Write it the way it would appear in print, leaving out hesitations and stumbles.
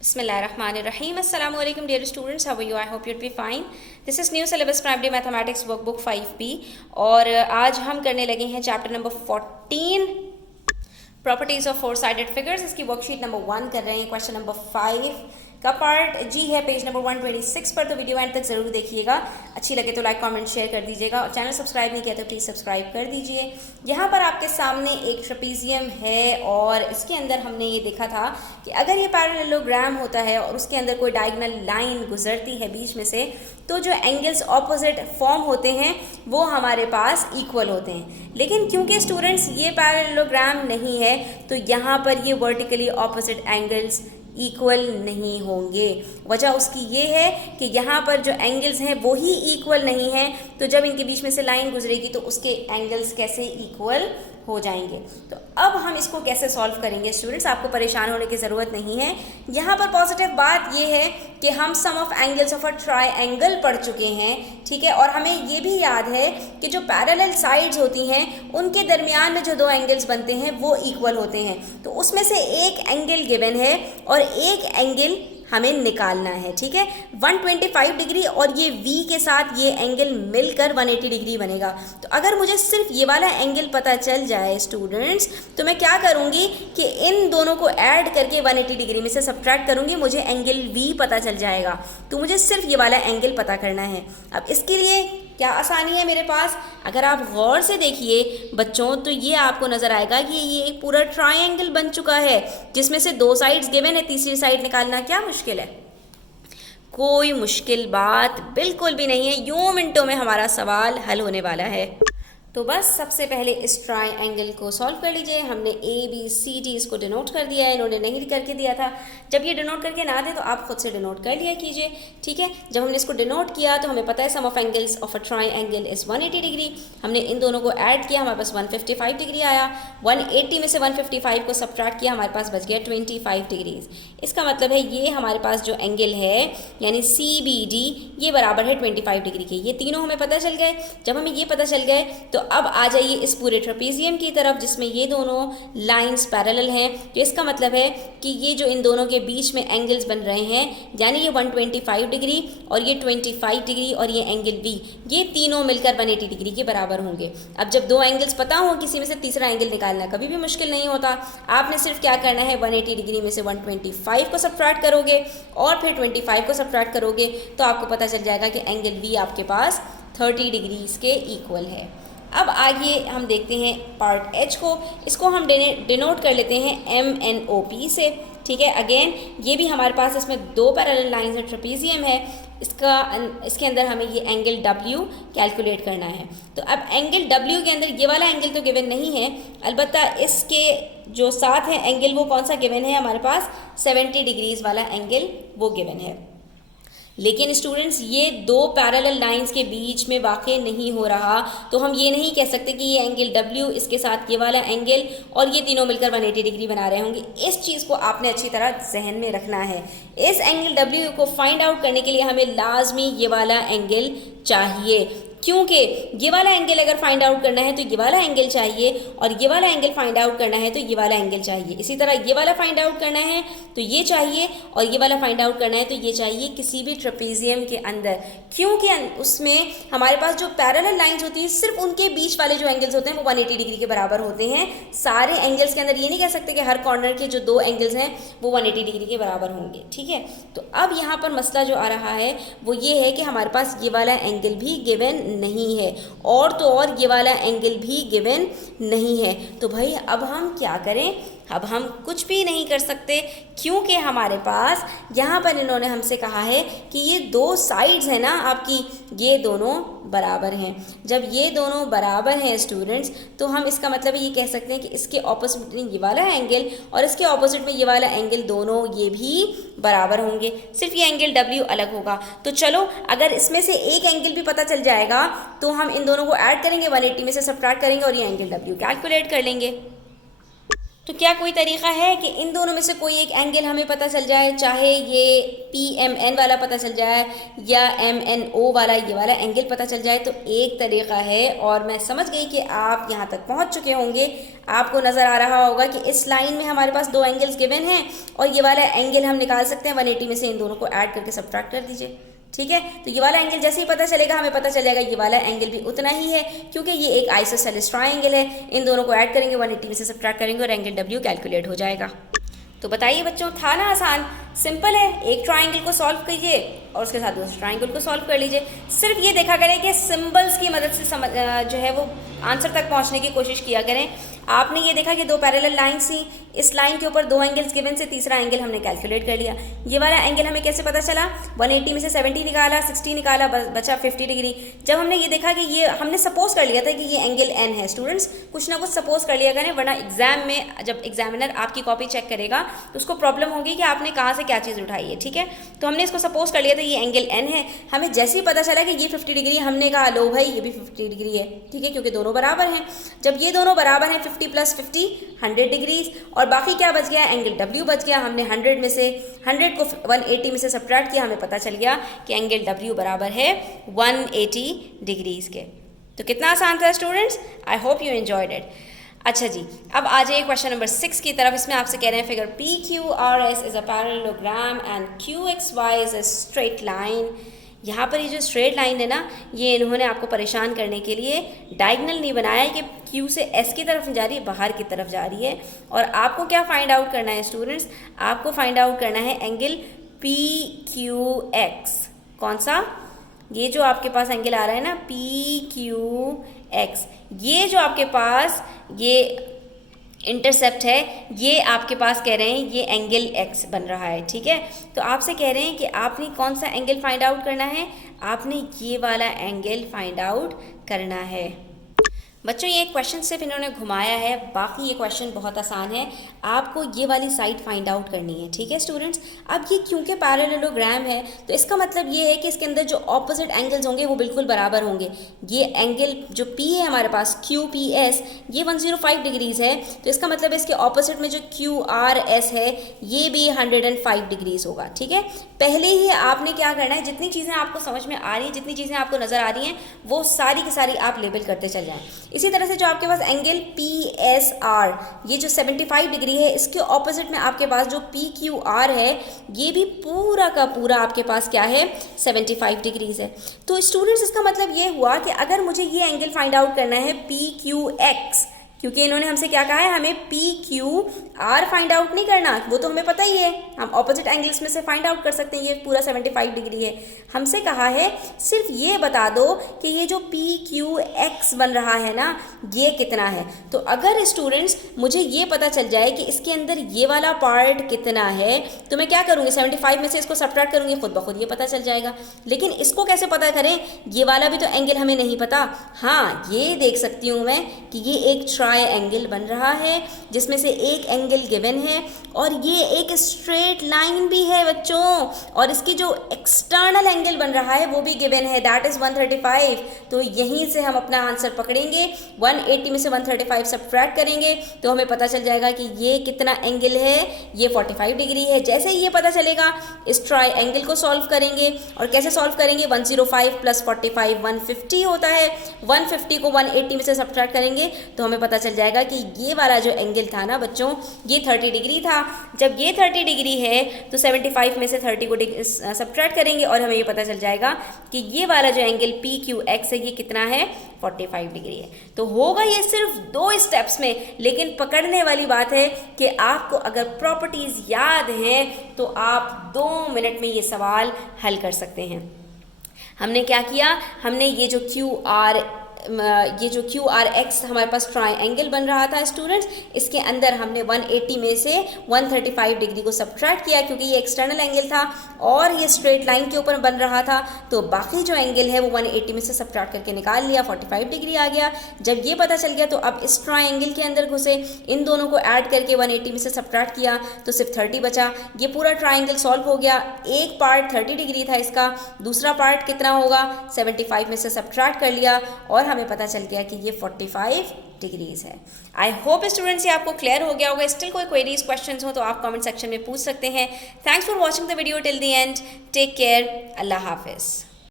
Bismillahirrahmanirrahim. Assalamu alaikum dear students. How are you? I hope you'd be fine. This is new syllabus primary mathematics workbook 5B और आज हम करने लगे हैं chapter number 14 properties of four sided figures. इसकी worksheet number 1 कर रहे हैं। क्वेश्चन नंबर 5 का पार्ट जी है पेज नंबर 126 पर। तो वीडियो एंड तक जरूर देखिएगा। अच्छी लगे तो लाइक कमेंट शेयर कर दीजिएगा और चैनल सब्सक्राइब नहीं किया तो प्लीज़ सब्सक्राइब कर दीजिए। यहाँ पर आपके सामने एक ट्रेपीजियम है और इसके अंदर हमने ये देखा था कि अगर ये पैरेललोग्राम होता है और उसके अंदर कोई डायगोनल लाइन गुजरती है बीच में से, तो जो एंगल्स ऑपोजिट फॉर्म होते हैं वो हमारे पास इक्वल होते हैं। लेकिन क्योंकि स्टूडेंट्स ये पैरेललोग्राम नहीं है तो यहाँ पर ये वर्टिकली ऑपोजिट एंगल्स इक्वल नहीं होंगे। वजह उसकी ये है कि यहाँ पर जो एंगल्स हैं वो ही इक्वल नहीं हैं, तो जब इनके बीच में से लाइन गुजरेगी तो उसके एंगल्स कैसे इक्वल हो जाएंगे। तो अब हम इसको कैसे सॉल्व करेंगे स्टूडेंट्स, आपको परेशान होने की ज़रूरत नहीं है। यहाँ पर पॉजिटिव बात ये है कि हम sum of angles of a triangle पढ़ चुके हैं, ठीक है। और हमें ये भी याद है कि जो पैरेलल साइड्स होती हैं उनके दरमियान में जो दो एंगल्स बनते हैं वो इक्वल होते हैं। तो उसमें से एक एंगल गिवन है और एक एंगल हमें निकालना है, ठीक है। 125 डिग्री और ये V के साथ ये एंगल मिलकर 180 डिग्री बनेगा। तो अगर मुझे सिर्फ ये वाला एंगल पता चल जाए स्टूडेंट्स, तो मैं क्या करूँगी कि इन दोनों को ऐड करके 180 डिग्री में से सब्ट्रैक्ट करूँगी, मुझे एंगल V पता चल जाएगा। तो मुझे सिर्फ ये वाला एंगल पता करना है। अब इसके लिए क्या आसानी है मेरे पास, अगर आप गौर से देखिए बच्चों तो ये आपको नज़र आएगा कि ये एक पूरा ट्रायंगल बन चुका है जिसमें से दो साइड्स गिवन है, तीसरी साइड निकालना क्या मुश्किल है? कोई मुश्किल बात बिल्कुल भी नहीं है। यूं मिनटों में हमारा सवाल हल होने वाला है। तो बस सबसे पहले इस ट्रायंगल को सॉल्व कर लीजिए। हमने ABCD इसको डिनोट कर दिया है, इन्होंने नहीं करके दिया था। जब ये डिनोट करके ना दे तो आप खुद से डिनोट कर लिया कीजिए, ठीक है। जब हमने इसको डिनोट किया तो हमें पता है sum of angles of a triangle is 180 degree. हमने इन दोनों को ऐड किया, हमारे पास 155 डिग्री आया। 180 में से 155 को सब्ट्रैक्ट किया, हमारे पास बच गया 25 डिग्रीज। इसका मतलब है ये हमारे पास जो एंगल है यानी CBD ये बराबर है 25 डिग्री के। ये तीनों हमें पता चल गए। जब हमें ये पता चल गए तो अब आ जाइए इस पूरे ट्रेपीजियम की तरफ जिसमें ये दोनों लाइंस पैरेलल हैं। तो इसका मतलब है कि ये जो इन दोनों के बीच में एंगल्स बन रहे हैं यानी ये 125 डिग्री और ये 25 डिग्री और ये एंगल B, ये तीनों मिलकर 180 डिग्री के बराबर होंगे। अब जब दो एंगल्स पता हो किसी में से तीसरा एंगल निकालना कभी भी मुश्किल नहीं होता। आपने सिर्फ क्या करना है 180 डिग्री में से 125 को सब्ट्रैक्ट करोगे और फिर 25 को सब्ट्रैक्ट करोगे तो आपको पता चल जाएगा कि एंगल B आपके पास 30 डिग्रीज के इक्वल है। अब आगे हम देखते हैं पार्ट H को। इसको हम डिनोट कर लेते हैं MNOP से, ठीक है। अगेन ये भी हमारे पास इसमें दो पैरेलल लाइंस है, ट्रेपीजियम है। इसके अंदर हमें ये एंगल W कैलकुलेट करना है। तो अब एंगल W के अंदर ये वाला एंगल तो गिवन नहीं है, अलबत्ता इसके जो साथ है एंगल वो कौन सा गिवन है हमारे पास 70 डिग्रीज वाला एंगल वो गिवन है। लेकिन स्टूडेंट्स ये दो पैरेलल लाइंस के बीच में वाक़ नहीं हो रहा, तो हम ये नहीं कह सकते कि ये एंगल W इसके साथ ये वाला एंगल और ये तीनों मिलकर 180 डिग्री बना रहे होंगे। इस चीज़ को आपने अच्छी तरह जहन में रखना है। इस एंगल W को फाइंड आउट करने के लिए हमें लाजमी ये वाला एंगल चाहिए, क्योंकि ये वाला एंगल अगर फाइंड आउट करना है तो ये वाला एंगल चाहिए और ये वाला एंगल फाइंड आउट करना है तो ये वाला एंगल चाहिए। इसी तरह ये वाला फाइंड आउट करना है तो ये चाहिए और ये वाला फाइंड आउट करना है तो ये चाहिए किसी भी ट्रेपीजियम के अंदर, क्योंकि उसमें हमारे पास जो पैरेलल लाइंस होती हैं सिर्फ उनके बीच वाले जो एंगल्स होते हैं वो 180 डिग्री के बराबर होते हैं। सारे एंगल्स के अंदर ये नहीं कह सकते कि हर कॉर्नर के जो दो एंगल्स हैं वो 180 डिग्री के बराबर होंगे, ठीक है। तो अब यहाँ पर मसला जो आ रहा है वो ये है कि हमारे पास ये वाला एंगल भी गिवन नहीं है और तो और ये वाला एंगल भी गिवन नहीं है। तो भाई अब हम क्या करें? अब हम कुछ भी नहीं कर सकते, क्योंकि हमारे पास यहाँ पर इन्होंने हमसे कहा है कि ये दो साइड्स हैं ना आपकी, ये दोनों बराबर हैं। जब ये दोनों बराबर हैं स्टूडेंट्स तो हम इसका मतलब ये कह सकते हैं कि इसके ऑपोजिट में ये वाला एंगल और इसके ऑपोजिट में ये वाला एंगल दोनों ये भी बराबर होंगे, सिर्फ ये एंगल W अलग होगा। तो चलो अगर इसमें से एक एंगल भी पता चल जाएगा तो हम इन दोनों को ऐड करेंगे, 180 में से सब्ट्रैक्ट करेंगे और ये एंगल W कैलकुलेट कर लेंगे। तो क्या कोई तरीक़ा है कि इन दोनों में से कोई एक एंगल हमें पता चल जाए, चाहे ये PMN वाला पता चल जाए या MNO वाला, ये वाला एंगल पता चल जाए? तो एक तरीक़ा है, और मैं समझ गई कि आप यहाँ तक पहुँच चुके होंगे। आपको नज़र आ रहा होगा कि इस लाइन में हमारे पास दो एंगल्स गिवन हैं और ये वाला एंगल हम निकाल सकते हैं 180 में से। इन दोनों को ऐड करके सब्ट्रैक्ट कर दीजिए, ठीक है। तो ये वाला एंगल जैसे ही पता चलेगा हमें पता चल जाएगा ये वाला एंगल भी उतना ही है, क्योंकि ये एक आइसोसेलेस ट्रायंगल है। इन दोनों को ऐड करेंगे, 180 में से सब्ट्रैक्ट करेंगे और एंगल W कैलकुलेट हो जाएगा। तो बताइए बच्चों, था ना आसान? सिंपल है। एक ट्रायंगल को सॉल्व कीजिए और उसके साथ दूसरे ट्रायंगल को सॉल्व कर लीजिए। सिर्फ ये देखा करें कि सिंबल्स की मदद से जो है वो आंसर तक पहुंचने की कोशिश किया करें। आपने ये देखा कि दो पैरेलल लाइन्स थी, इस लाइन के ऊपर दो एंगल्स गिवन से तीसरा एंगल हमने कैलकुलेट कर लिया। ये वाला एंगल हमें कैसे पता चला? 180 में से 70 निकाला, 60 निकाला, बचा 50 डिग्री। जब हमने ये देखा कि ये हमने सपोज कर लिया था कि ये एंगल N है। स्टूडेंट्स, कुछ ना कुछ सपोज कर लिया करें, वरना एग्जाम में जब एग्जामिनर आपकी कॉपी चेक करेगा तो उसको प्रॉब्लम होगी कि आपने कहाँ से क्या चीज़ उठाई है, ठीक है। तो हमने इसको सपोज कर लिया था ये एंगल N है। हमें जैसे ही पता चला कि ये 50 डिग्री, हमने कहा लो भाई ये भी 50 डिग्री है, ठीक है, क्योंकि दोनों बराबर हैं। जब ये दोनों बराबर हैं, 50 + 50 100 डिग्रीज, और बाकी क्या बच गया? एंगल W बच गया। हमने 100 में से 100 को 180 में से सब्ट्रैक्ट किया, हमें पता चल गया कि एंगल W बराबर है 180 डिग्रीज के। तो कितना आसान था students? I hope you enjoyed it. अच्छा जी, अब आ जाइए क्वेश्चन नंबर 6 की तरफ। इसमें आपसे कह रहे हैं figure PQRS is a parallelogram and QXY is a straight line. यहाँ पर ये जो स्ट्रेट लाइन है ना, ये इन्होंने आपको परेशान करने के लिए डायगनल नहीं बनाया है कि Q से S की तरफ जा रही है, बाहर की तरफ जा रही है। और आपको क्या फाइंड आउट करना है स्टूडेंट्स? आपको फाइंड आउट करना है एंगल PQX। कौन सा? ये जो आपके पास एंगल आ रहा है ना PQX, ये जो आपके पास ये इंटरसेप्ट है, ये आपके पास कह रहे हैं ये एंगल X बन रहा है, ठीक है। तो आपसे कह रहे हैं कि आपने कौन सा एंगल फाइंड आउट करना है? आपने ये वाला एंगल फाइंड आउट करना है। बच्चों, ये क्वेश्चन सिर्फ इन्होंने घुमाया है, बाकी ये क्वेश्चन बहुत आसान है। आपको ये वाली साइड फाइंड आउट करनी है, ठीक है स्टूडेंट्स। अब ये क्योंकि पैरेललोग्राम है तो इसका मतलब ये है कि इसके अंदर जो ऑपोजिट एंगल्स होंगे वो बिल्कुल बराबर होंगे। ये एंगल जो P है हमारे पास QPS, ये 105 डिग्रीज है, तो इसका मतलब इसके ऑपोजिट में जो QRS है ये भी 105 डिग्रीज होगा, ठीक है। पहले ही आपने क्या करना है, जितनी चीज़ें आपको समझ में आ रही हैं, जितनी चीज़ें आपको नज़र आ रही हैं, वो सारी की सारी आप लेबल करते चल जाएँ। इसी तरह से जो आपके पास एंगल PSR, ये जो 75 डिग्री है, इसके ऑपोजिट में आपके पास जो PQR है, ये भी पूरा का पूरा आपके पास क्या है? 75 डिग्रीज है। तो स्टूडेंट्स, इसका मतलब ये हुआ कि अगर मुझे ये एंगल फाइंड आउट करना है PQX, क्योंकि इन्होंने हमसे क्या कहा है, हमें PQR फाइंड आउट नहीं करना, वो तो हमें पता ही है, हम ऑपोजिट एंगल्स में से फाइंड आउट कर सकते हैं। ये पूरा 75 डिग्री है। हमसे कहा है सिर्फ ये बता दो कि ये जो PQX बन रहा है ना, ये कितना है। तो अगर स्टूडेंट्स मुझे ये पता चल जाए कि इसके अंदर ये वाला पार्ट कितना है, तो मैं क्या करूँगी? 75 में से इसको सब्ट्रैक्ट करूँगी, खुद ब खुद ये पता चल जाएगा। लेकिन इसको कैसे पता करें? ये वाला भी तो एंगल हमें नहीं पता। हाँ, ये देख सकती हूँ मैं कि ये एक ट्रायंगल बन रहा है जिसमें से एक एंगल गिवन है और ये एक स्ट्रेट लाइन भी है बच्चों, और इसकी जो एक्सटर्नल एंगल बन रहा है वो भी गिवन है, दैट इज 135। तो यहीं से हम अपना आंसर पकड़ेंगे, 180 में से 135 सब्ट्रैक्ट करेंगे तो हमें पता चल जाएगा कि ये कितना एंगल है, ये 45 डिग्री है। जैसे ही ये पता चलेगा इस ट्रायंगल को सॉल्व करेंगे। और कैसे सॉल्व करेंगे? 105 + 45 150 होता है। 150 को 180 में से सब्ट्रैक्ट करेंगे तो हमें पता चल जाएगा कि ये वाला जो एंगल था ना बच्चों, ये 30 डिग्री था। जब ये 30 डिग्री है तो 75 में से 30 को सब्ट्रैक्ट करेंगे और हमें ये पता चल जाएगा कि ये वाला जो एंगल PQX है ये कितना है? 45 डिग्री है। तो होगा ये सिर्फ 2 स्टेप्स में, लेकिन पकड़ने वाली बात है कि आपको अगर प्रॉपर्टीज याद हैं तो आप 2 मिनट में ये सवाल हल कर सकते हैं। हमने क्या किया? हमने ये जो QRX हमारे पास ट्रायंगल बन रहा था स्टूडेंट्स, इसके अंदर हमने 180 में से 135 डिग्री को सब्ट्रैक्ट किया क्योंकि ये एक्सटर्नल एंगल था और ये स्ट्रेट लाइन के ऊपर बन रहा था। तो बाकी जो एंगल है वो 180 में से सब्ट्रैक्ट करके निकाल लिया, 45 डिग्री आ गया। जब ये पता चल गया तो अब इस ट्रायंगल के अंदर घुसे, इन दोनों को ऐड करके 180 में से सब्ट्रैक्ट किया तो सिर्फ 30 बचा। ये पूरा ट्रायंगल सॉल्व हो गया। एक पार्ट 30 डिग्री था इसका, दूसरा पार्ट कितना होगा? 75 में से सब्ट्रैक्ट कर लिया और हमें पता चल गया कि ये 45 डिग्रीज है। आई होप स्टूडेंट्स ये आपको क्लियर हो गया होगा। स्टिल कोई क्वेरीज क्वेश्चंस हो तो आप कमेंट सेक्शन में पूछ सकते हैं। Thanks for watching the video till the end. Take care. अल्लाह हाफिज़।